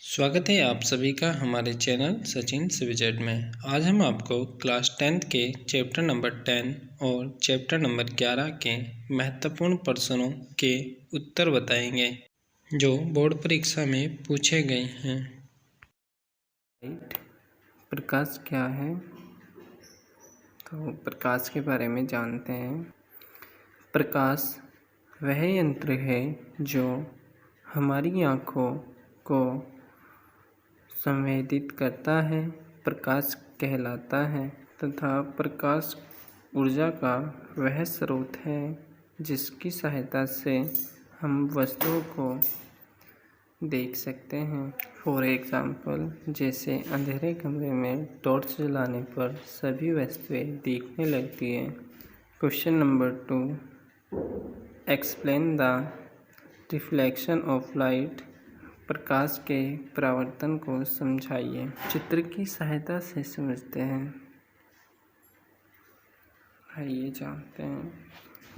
स्वागत है आप सभी का हमारे चैनल सचिन सिविजेड में। आज हम आपको क्लास 10th के चैप्टर नंबर 10 और चैप्टर नंबर 11 के महत्वपूर्ण प्रश्नों के उत्तर बताएंगे जो बोर्ड परीक्षा में पूछे गए हैं। प्रकाश क्या है? तो प्रकाश के बारे में जानते हैं। प्रकाश वह यंत्र है जो हमारी आँखों को संवेदित करता है, प्रकाश कहलाता है तथा प्रकाश ऊर्जा का वह स्रोत है जिसकी सहायता से हम वस्तुओं को देख सकते हैं। फॉर एग्जाम्पल, जैसे अंधेरे कमरे में टॉर्च जलाने पर सभी वस्तुएं दिखने लगती हैं। Question number 2, explain the reflection of light. प्रकाश के परावर्तन को समझाइए। चित्र की सहायता से समझते हैं। आइए जानते हैं।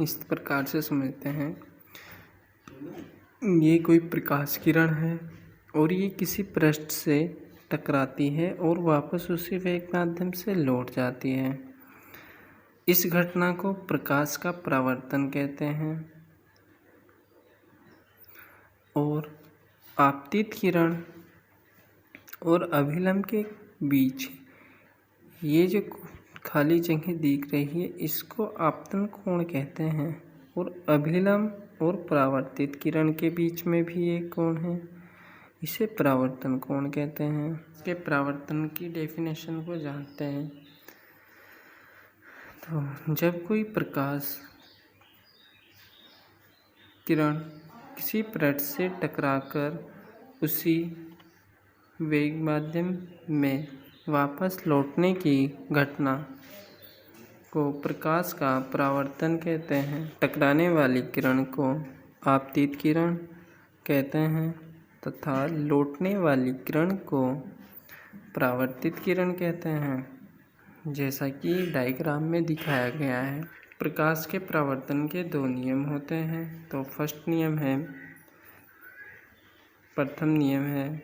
इस प्रकार से समझते हैं। ये कोई प्रकाश किरण है और ये किसी पृष्ठ से टकराती है और वापस उसी वेग माध्यम से लौट जाती है। इस घटना को प्रकाश का परावर्तन कहते हैं। और आपतित किरण और अभिलंब के बीच ये जो खाली जगह दिख रही है इसको आपतन कोण कहते हैं। और अभिलंब और परावर्तित किरण के बीच में भी एक कोण है, इसे परावर्तन कोण कहते हैं। इसके परावर्तन की डेफिनेशन को जानते हैं। तो जब कोई प्रकाश किरण किसी पृष्ठ से टकराकर उसी वेग माध्यम में वापस लौटने की घटना को प्रकाश का परावर्तन कहते हैं। टकराने वाली किरण को आपतित किरण कहते हैं तथा लौटने वाली किरण को परावर्तित किरण कहते हैं, जैसा कि डायग्राम में दिखाया गया है। प्रकाश के परावर्तन के 2 नियम होते हैं। तो प्रथम नियम है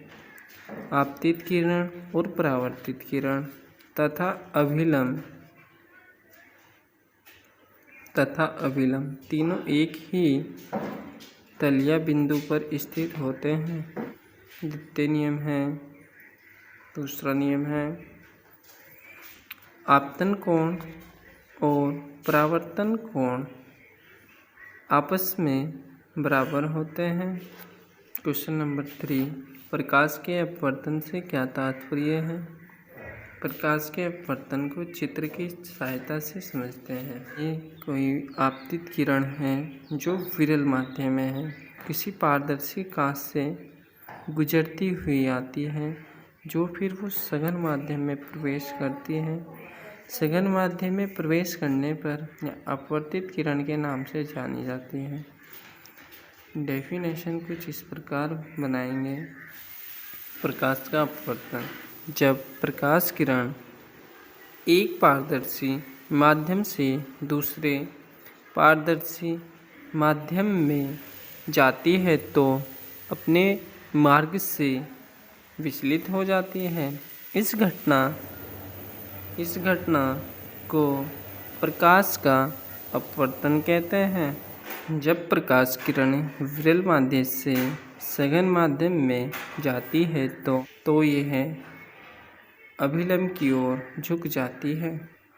आपतित किरण और परावर्तित किरण तथा अभिलंब तीनों एक ही तलीय बिंदु पर स्थित होते हैं। दूसरा नियम है आपतन कोण और परावर्तन कोण आपस में बराबर होते हैं। क्वेश्चन नंबर 3, प्रकाश के अपवर्तन से क्या तात्पर्य है? प्रकाश के अपवर्तन को चित्र की सहायता से समझते हैं। ये कोई आपतित किरण है जो विरल माध्यम में है, किसी पारदर्शी कांच से गुजरती हुई आती है जो फिर वो सघन माध्यम में प्रवेश करती है। सघन माध्यम में प्रवेश करने पर अपवर्तित किरण के नाम से जानी जाती है। डेफिनेशन कुछ इस प्रकार बनाएंगे। प्रकाश का अपवर्तन, जब प्रकाश किरण एक पारदर्शी माध्यम से दूसरे पारदर्शी माध्यम में जाती है तो अपने मार्ग से विचलित हो जाती है। इस घटना को प्रकाश का अपवर्तन कहते हैं। जब प्रकाश किरण विरल माध्यम से सघन माध्यम में जाती है तो यह अभिलंब की ओर झुक जाती है।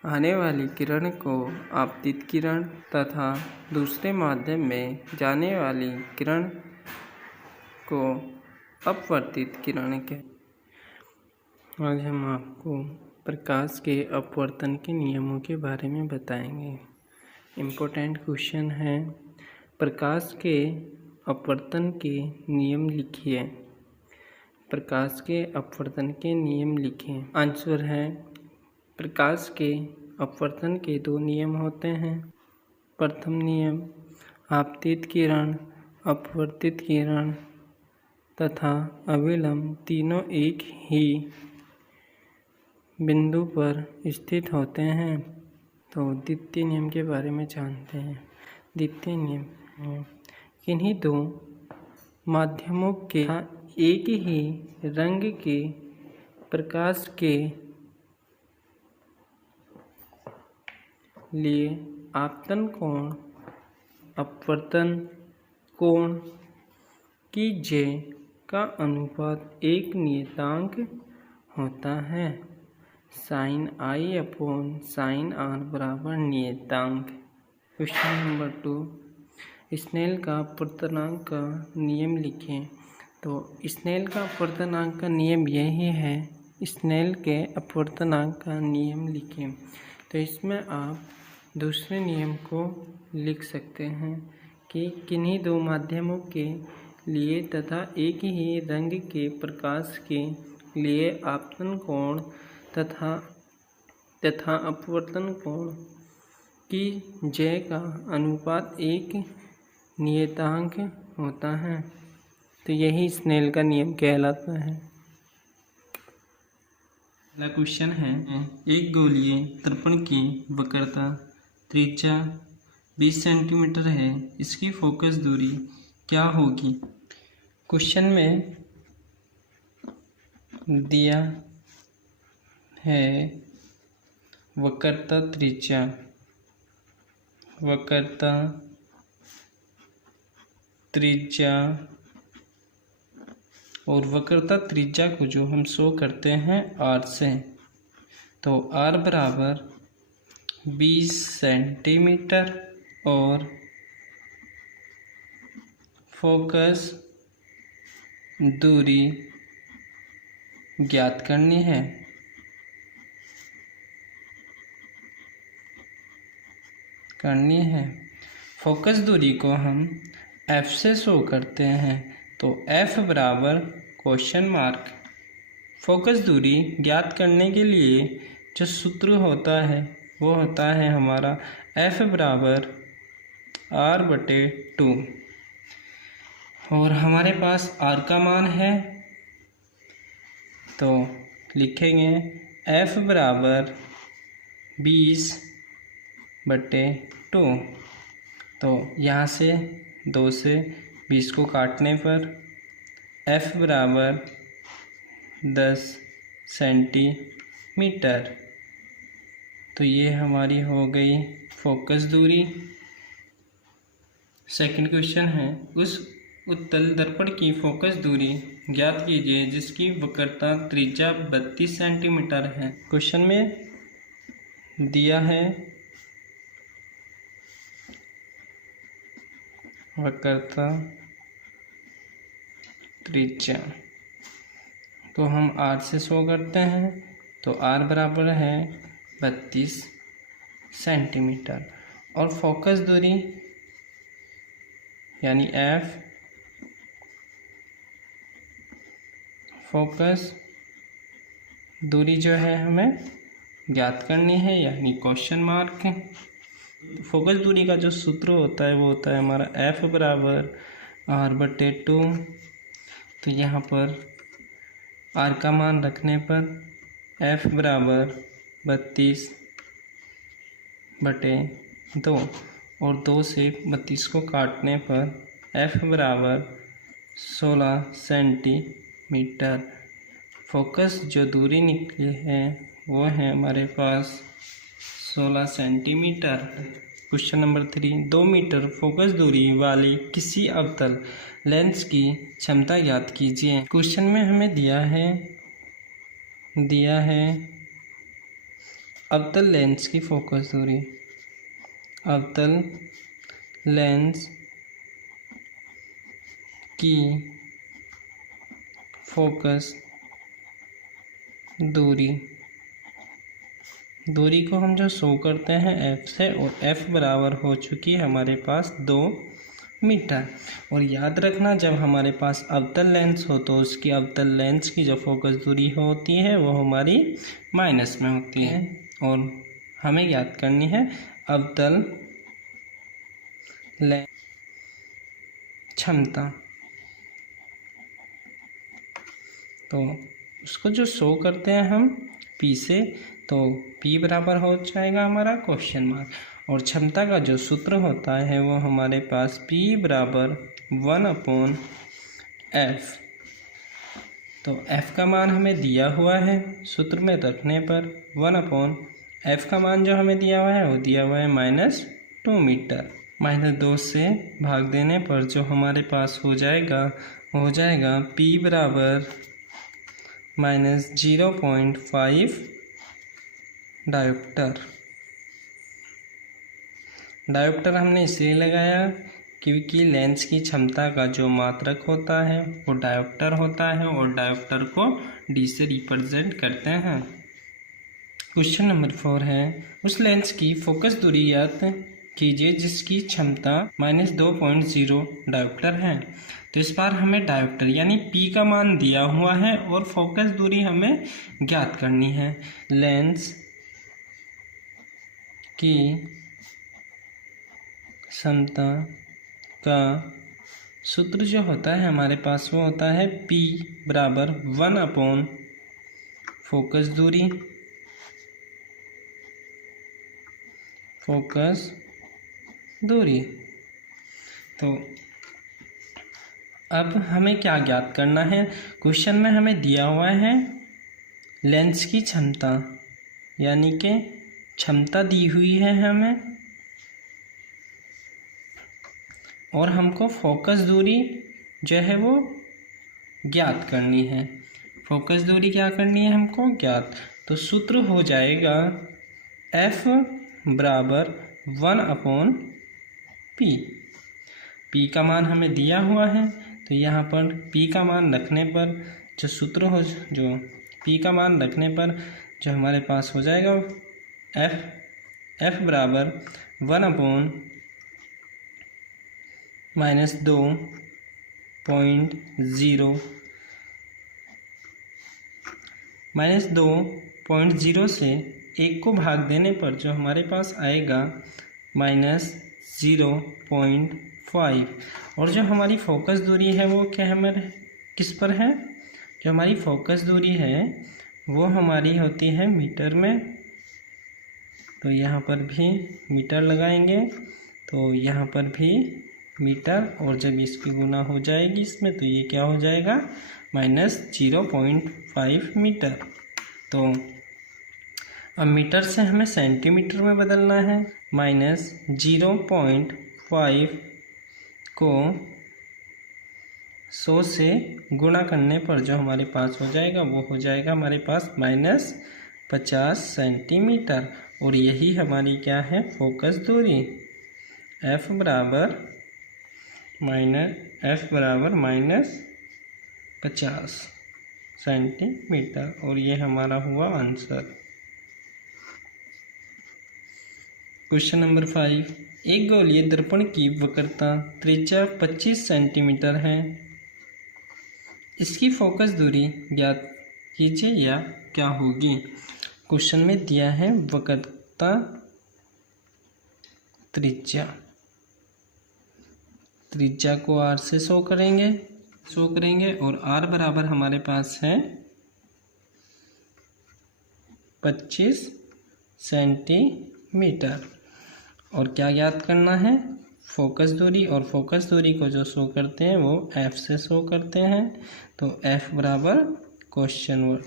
आने वाली किरण को आपतित किरण तथा दूसरे माध्यम में जाने वाली किरण को अपवर्तित किरण कहते हैं। आज हम आपको प्रकाश के अपवर्तन के नियमों के बारे में बताएंगे। इम्पोर्टेंट क्वेश्चन है, प्रकाश के अपवर्तन के नियम लिखिए। प्रकाश के अपवर्तन के नियम लिखें। आंसर है, प्रकाश के अपवर्तन के 2 नियम होते हैं। प्रथम नियम, आपतित किरण, अपवर्तित किरण तथा अभिलंब तीनों एक ही बिंदु पर स्थित होते हैं। तो द्वितीय नियम के बारे में जानते हैं। द्वितीय नियम, किन्हीं 2 माध्यमों के एक ही रंग के प्रकाश के लिए आपतन कोण अपवर्तन कोण की जे का अनुपात एक नियतांक होता है। Sine i upon sine r बराबर नियतांक। क्वेश्चन नंबर 2, स्नेल का अपवर्तनांक का नियम लिखें। तो स्नेल का अपवर्तनांक का नियम यही है, स्नेल के अपवर्तनांक का नियम लिखें। तो इसमें आप दूसरे नियम को लिख सकते हैं कि किन्हीं दो माध्यमों के लिए तथा एक ही रंग के प्रकाश के लिए आपतन कोण तथा अपवर्तन कोण की जय का अनुपात एक नियतांक होता है। तो यही स्नेल का नियम कहलाता है। अगला क्वेश्चन है, एक गोलीय दर्पण की वक्रता त्रिज्या 20 सेंटीमीटर है, इसकी फोकस दूरी क्या होगी? क्वेश्चन में दिया है वक्रता त्रिज्या और वक्रता त्रिज्या को जो हम शो करते हैं r से, तो r बराबर 20 सेंटीमीटर और फोकस दूरी ज्ञात करनी है। फोकस दूरी को हम f से शो करते हैं, तो f बराबर क्वेश्चन मार्क। फोकस दूरी ज्ञात करने के लिए जो सूत्र होता है वो होता है हमारा f बराबर r/2 और हमारे पास r का मान है, तो लिखेंगे f बराबर 20/2। तो यहाँ से 2 से 20 को काटने पर f बराबर 10 सेंटीमीटर। तो ये हमारी हो गई फोकस दूरी। सेकंड क्वेश्चन है, उस उत्तल दर्पण की फोकस दूरी ज्ञात कीजिए जिसकी वक्रता त्रिज्या 32 सेंटीमीटर है। क्वेश्चन में दिया है वक्रता त्रिज्या, तो हम r से शो करते हैं, तो r बराबर है 32 सेंटीमीटर और फोकस दूरी यानी f फोकस दूरी जो है हमें ज्ञात करनी है, यानी क्वेश्चन मार्क। फोकस दूरी का जो सूत्र होता है वो होता है हमारा f बराबर r/2। तो यहाँ पर r का मान रखने पर f बराबर 32/2 और 2 से 32 को काटने पर f बराबर 16 सेंटीमीटर। फोकस जो दूरी निकली है वो है हमारे पास 16 centimetre. Question number 3, 2 metre focus दूरी वाली किसी अवतल लेंस की क्षमता ज्ञात कीजिए। क्वेश्चन में हमें दिया है अवतल लेंस की फोकस दूरी। अवतल लेंस की फोकस दूरी को हम जो शो करते हैं f से, और f बराबर हो चुकी है हमारे पास 2 मीटर। और याद रखना, जब हमारे पास अवतल लेंस हो तो उसकी अवतल लेंस की जो फोकस दूरी होती है वो हमारी माइनस में होती है, और हमें याद करनी है अवतल लेंस क्षमता। तो उसको जो शो करते हैं हम P से, तो P बराबर हो जाएगा हमारा क्वेश्चन मार्क। और क्षमता का जो सूत्र होता है वो हमारे पास P बराबर 1/f तो f का मान हमें दिया हुआ है सूत्र में रखने पर 1/f का मान जो हमें दिया हुआ है वो दिया हुआ है -2 मीटर। -2 से भाग देने पर जो हमारे पास हो जाएगा वो हो जाएगा p बराबर -0.5 डायोप्टर। डायोप्टर हमने इसलिए लगाया क्योंकि लेंस की क्षमता का जो मात्रक होता है वो डायोप्टर होता है और डायोप्टर को d से रिप्रेजेंट करते हैं। क्वेश्चन नंबर 4 है, उस लेंस की फोकस दूरी ज्ञात कीजिए जिसकी क्षमता -2.0 डायोप्टर है। तो इस बार हमें डायोप्टर यानी p का मान दिया हुआ है और फोकस दूरी हमें ज्ञात करनी है। लेंस की क्षमता का सूत्र जो होता है हमारे पास वो होता है p बराबर 1/फोकस दूरी। तो अब हमें क्या ज्ञात करना है, क्वेश्चन में हमें दिया हुआ है लेंस की क्षमता यानी कि क्षमता दी हुई है हमें और हमको फोकस दूरी जो है वो ज्ञात करनी है। फोकस दूरी क्या करनी है हमको ज्ञात, तो सूत्र हो जाएगा f बराबर 1/p। p का मान हमें दिया हुआ है तो यहाँ पर p का मान रखने पर जो सूत्र हो जो p का मान रखने पर जो हमारे पास हो जाएगा f बराबर 1/-2.0 -2.0 से 1 को भाग देने पर जो हमारे पास आएगा -0.5 और जो हमारी फोकस दूरी है वो क्या हमारे किस पर है, जो हमारी फोकस दूरी है वो हमारी होती है मीटर में। तो यहाँ पर भी मीटर लगाएंगे तो यहाँ पर भी मीटर और जब इसकी गुना हो जाएगी इसमें तो ये क्या हो जाएगा -0.5 मीटर। तो अब मीटर से हमें सेंटीमीटर में बदलना है। -0.5 को 100 से गुणा करने पर जो हमारे पास हो जाएगा वो हो जाएगा हमारे पास -50 सेंटीमीटर और यही हमारी क्या है फोकस दूरी। f बराबर -50 सेंटीमीटर और ये हमारा हुआ आंसर। क्वेश्चन नंबर 5, एक गोलीय दर्पण की वक्रता त्रिज्या 25 सेंटीमीटर है, इसकी फोकस दूरी ज्ञात कीजिए या क्या होगी। क्वेश्चन में दिया है वक्रता त्रिज्या को r से शो करेंगे और r बराबर हमारे पास है 25 सेंटीमीटर और क्या ज्ञात करना है फोकस दूरी, और फोकस दूरी को जो शो करते हैं वो f से शो करते हैं। तो f बराबर क्वेश्चन वर्ड।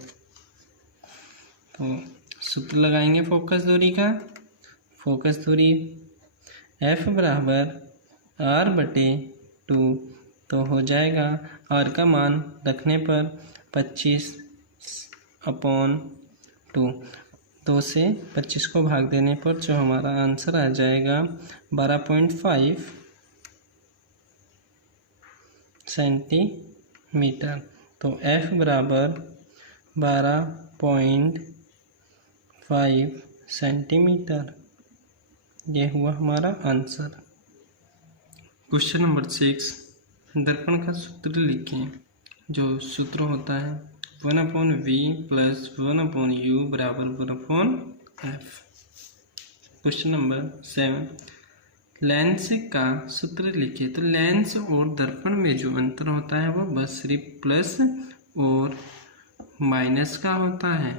तो सूत्र लगाएंगे फोकस दूरी का। फोकस दूरी f बराबर r/2 तो हो जाएगा r का मान रखने पर 25/2, 2 से 25 को भाग देने पर जो हमारा आंसर आ जाएगा 12.5 सेंटीमीटर। तो f बराबर 12.5 सेंटीमीटर, ये हुआ हमारा आंसर। क्वेश्चन नंबर 6, दर्पण का सूत्र लिखें। जो सूत्र होता है 1/v + 1/u बराबर 1/f। क्वेश्चन नंबर 7, लेंस का सूत्र लिखिए। तो लेंस और दर्पण में जो अंतर होता है वो बस सिर्फ प्लस और माइनस का होता है।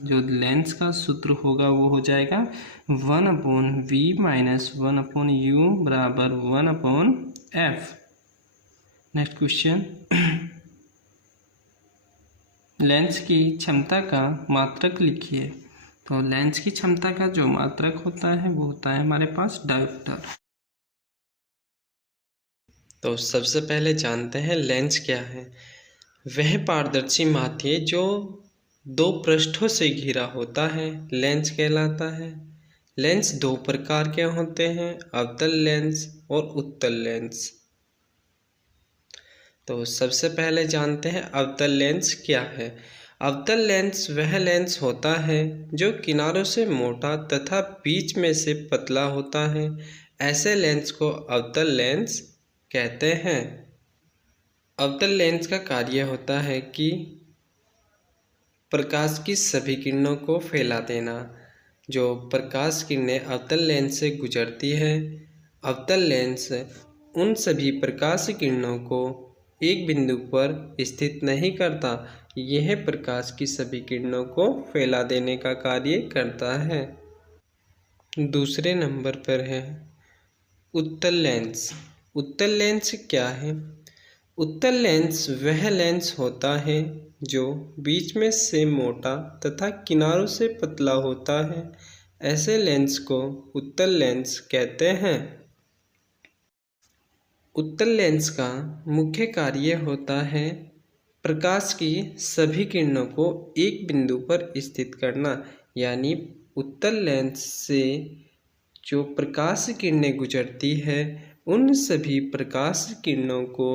जो लेंस का सूत्र होगा वो हो जाएगा 1/v - 1/u बराबर 1/f। नेक्स्ट क्वेश्चन, लेंस की क्षमता का मात्रक लिखिए। तो लेंस की क्षमता का जो मात्रक होता है वो होता है हमारे पास डायोप्टर। तो सबसे पहले जानते हैं लेंस क्या है। वह पारदर्शी माध्यम जो दो पृष्ठों से घिरा होता है लेंस कहलाता है। लेंस दो प्रकार के होते हैं, अवतल लेंस और उत्तल लेंस। तो सबसे पहले जानते हैं अवतल लेंस क्या है। अवतल लेंस वह लेंस होता है जो किनारों से मोटा तथा बीच में से पतला होता है। ऐसे लेंस को अवतल लेंस कहते हैं। अवतल लेंस का कार्य होता है कि प्रकाश की सभी किरणों को फैला देना। जो प्रकाश किरणें अवतल लेंस से गुजरती है, अवतल लेंस उन सभी प्रकाश किरणों को एक बिंदु पर स्थित नहीं करता। यह प्रकाश की सभी किरणों को फैला देने का कार्य करता है। दूसरे नंबर पर है उत्तल लेंस। उत्तल लेंस क्या है? उत्तल लेंस वह लेंस होता है जो बीच में से मोटा तथा किनारों से पतला होता है। ऐसे लेंस को उत्तल लेंस कहते हैं। उत्तल लेंस का मुख्य कार्य होता है प्रकाश की सभी किरणों को एक बिंदु पर स्थित करना। यानी उत्तल लेंस से जो प्रकाश किरणें गुजरती है उन सभी प्रकाश किरणों को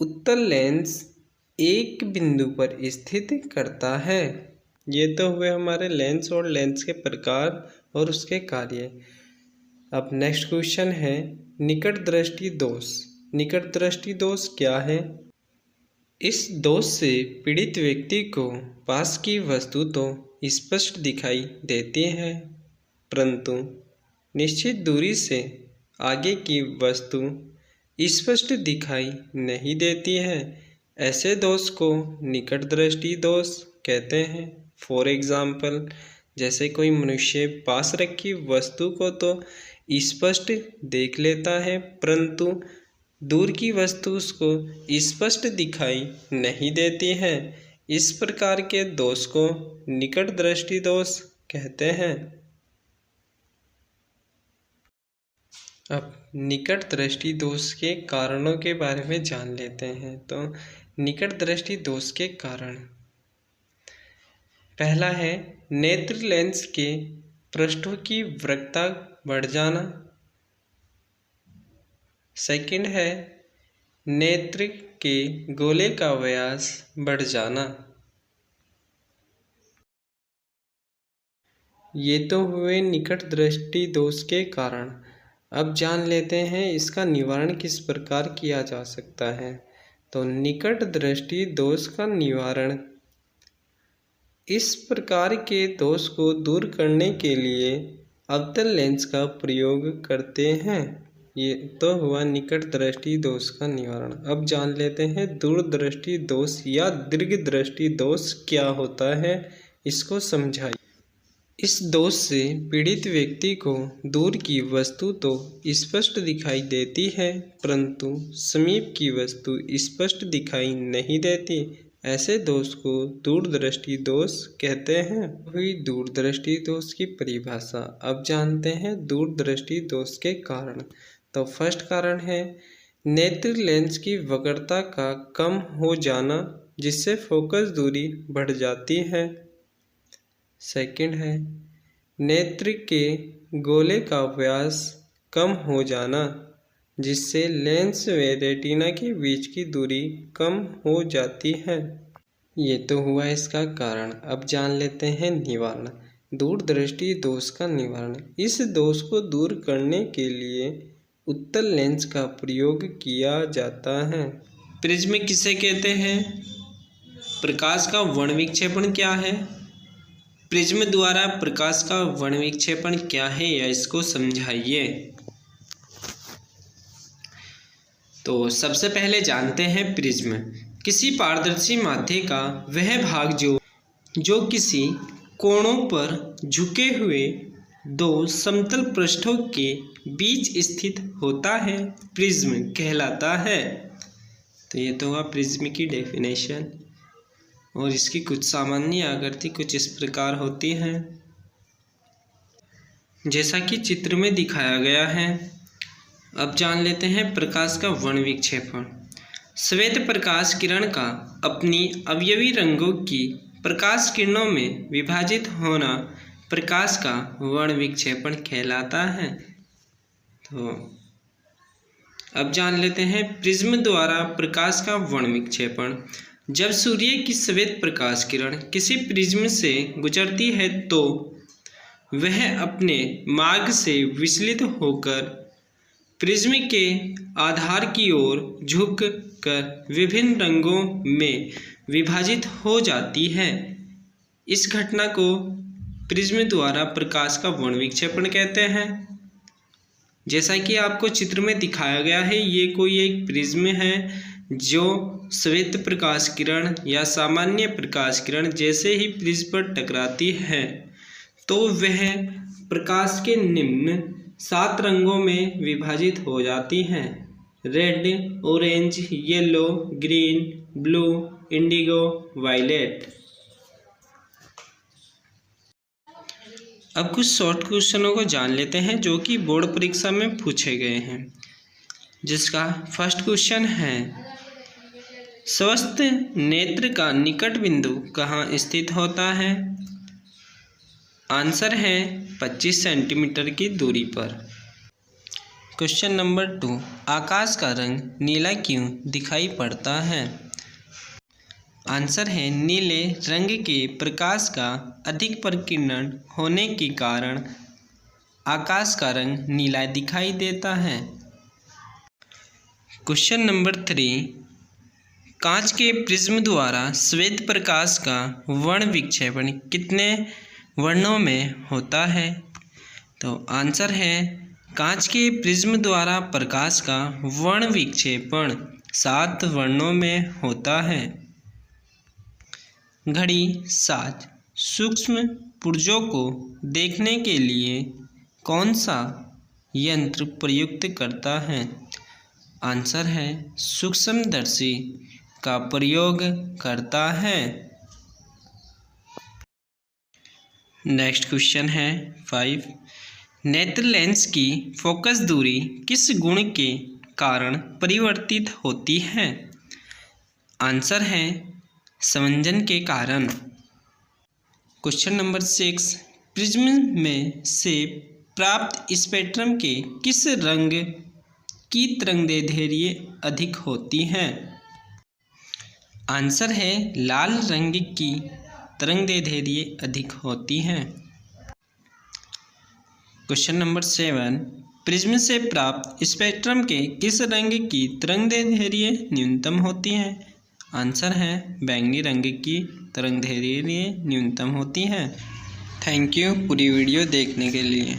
उत्तल लेंस एक बिंदु पर स्थित करता है। ये तो हुए हमारे लेंस और लेंस के प्रकार और उसके कार्य। अब नेक्स्ट क्वेश्चन है निकट दृष्टि दोष। निकट दृष्टि दोष क्या है? इस दोष से पीड़ित व्यक्ति को पास की वस्तु तो स्पष्ट दिखाई देती है, परंतु निश्चित दूरी से आगे की वस्तु स्पष्ट दिखाई नहीं देती है। ऐसे दोष को निकट दृष्टि दोष कहते हैं। फॉर एग्जाम्पल, जैसे कोई मनुष्य पास रखी वस्तु को तो स्पष्ट देख लेता है, परंतु दूर की वस्तु उसको स्पष्ट दिखाई नहीं देती है। इस प्रकार के दोष को निकट दृष्टि दोष कहते हैं। अब निकट दृष्टि दोष के कारणों के बारे में जान लेते हैं। तो निकट दृष्टि दोष के कारण, पहला है नेत्र लेंस के पृष्ठों की वक्रता बढ़ जाना। सेकंड है नेत्र के गोले का व्यास बढ़ जाना। ये तो हुए निकट दृष्टि दोष के कारण। अब जान लेते हैं इसका निवारण किस प्रकार किया जा सकता है। तो निकट दृष्टि दोष का निवारण, इस प्रकार के दोष को दूर करने के लिए अवतल लेंस का प्रयोग करते हैं। ये तो हुआ निकट दृष्टि दोष का निवारण। अब जान लेते हैं दूर दृष्टि दोष या दीर्घ दृष्टि दोष क्या होता है, इसको समझाइए। इस दोष से पीड़ित व्यक्ति को दूर की वस्तु तो स्पष्ट दिखाई देती है, परंतु समीप की वस्तु स्पष्ट दिखाई नहीं देती। ऐसे दोष को दूरदृष्टि दोष कहते हैं। हुई दूरदृष्टि दोष की परिभाषा। अब जानते हैं दूरदृष्टि दोष के कारण। तो फर्स्ट कारण है नेत्र लेंस की वक्रता का कम हो जाना, जिससे फोकस दूरी बढ़ जाती है। सेकंड है नेत्र के गोले का व्यास कम हो जाना, जिससे लेंस व रेटिना के बीच की दूरी कम हो जाती है। ये तो हुआ इसका कारण। अब जान लेते हैं निवारण। दूरदृष्टि दोष का निवारण, इस दोष को दूर करने के लिए उत्तल लेंस का प्रयोग किया जाता है। प्रिज्म किसे कहते हैं? प्रकाश का वर्णविक्षेपण क्या है? प्रिज्म द्वारा प्रकाश का वर्णविक्षेपण क्या है, या इसको समझाइए। तो सबसे पहले जानते हैं प्रिज्म। किसी पारदर्शी माध्यम का वह भाग जो किसी कोणों पर झुके हुए दो समतल पृष्ठों के बीच स्थित होता है, प्रिज्म कहलाता है। तो ये तो हुआ प्रिज्म की डेफिनेशन। और इसकी कुछ सामान्य आकृति कुछ इस प्रकार होती है, जैसा कि चित्र में दिखाया गया है। अब जान लेते हैं प्रकाश का वर्ण विक्षेपण। श्वेत प्रकाश किरण का अपनी अवयवी रंगों की प्रकाश किरणों में विभाजित होना प्रकाश का वर्ण विक्षेपण कहलाता है। तो अब जान लेते हैं प्रिज्म द्वारा प्रकाश का वर्ण विक्षेपण। जब सूर्य की श्वेत प्रकाश किरण किसी प्रिज्म से गुजरती है तो वह अपने मार्ग से विचलित होकर प्रिज्म के आधार की ओर झुक कर विभिन्न रंगों में विभाजित हो जाती है। इस घटना को प्रिज्म द्वारा प्रकाश का वर्ण विक्षेपण कहते हैं। जैसा कि आपको चित्र में दिखाया गया है, ये कोई एक प्रिज्म है जो श्वेत प्रकाश किरण या सामान्य प्रकाश किरण जैसे ही प्रिज्म पर टकराती है तो वह प्रकाश के निम्न 7 रंगों में विभाजित हो जाती हैं: red, orange, yellow, green, blue, indigo, violet. अब कुछ शॉर्ट क्वेश्चनों को जान लेते हैं जो कि बोर्ड परीक्षा में पूछे गए हैं, जिसका फर्स्ट क्वेश्चन है स्वस्थ नेत्र का निकट बिंदु कहाँ स्थित होता है? आंसर है 25 सेंटीमीटर की दूरी पर। क्वेश्चन नंबर 2, आकाश का रंग नीला क्यों दिखाई पड़ता है? आंसर है नीले रंग के प्रकाश का अधिक प्रकीर्णन होने के कारण आकाश का रंग नीला दिखाई देता है। क्वेश्चन नंबर 3, कांच के प्रिज्म द्वारा श्वेत प्रकाश का वर्ण विक्षेपण कितने वर्णों में होता है? तो आंसर है कांच के प्रिज्म द्वारा प्रकाश का वर्ण विक्षेपण 7 वर्णों में होता है। घड़ी, साज, सूक्ष्म पुर्जों को देखने के लिए कौन सा यंत्र प्रयुक्त करता है? आंसर है सूक्ष्मदर्शी का प्रयोग करता है। नेक्स्ट क्वेश्चन है 5, नेत्र लेंस की फोकस दूरी किस गुण के कारण परिवर्तित होती है? आंसर है संवजन के कारण। क्वेश्चन नंबर 6, प्रिज्म में से प्राप्त स्पेक्ट्रम के किस रंग की तरंगदैर्ध्य अधिक होती है? आंसर है लाल रंग की तरंगदैर्ध्य अधिक होती है। क्वेश्चन नंबर 7, प्रिज्म से प्राप्त स्पेक्ट्रम के किस रंग की तरंगदैर्ध्य न्यूनतम होती है? आंसर है बैंगनी रंग की तरंगदैर्ध्य न्यूनतम होती है। थैंक यू पूरी वीडियो देखने के लिए।